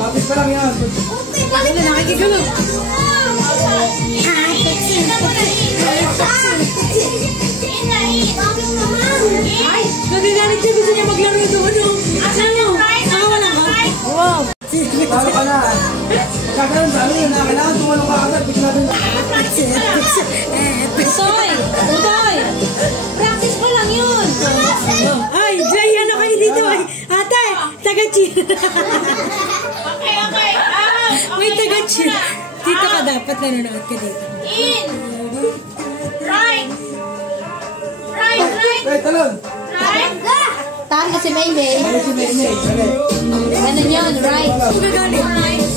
Practice pa lang yan. Bakit na nakikigulo? Ay, nagagalit siya. Gusto niya maglaro ito. Ano? Ano? Nakawalan ka? Wow. Talo ka na. Magkakaroon sa amin. Kailangan tumalong ka agad. Utoy! Utoy! Practice pa lang yun. Ay, Jay, ano kayo dito? Ate, taga-cheer. Okay. May taga-cheer. Dito ka dapat nanonood ka dito. In! Right! Right, talon! Right! Tama si Maymay. Si May. Ganun yun, right? Right.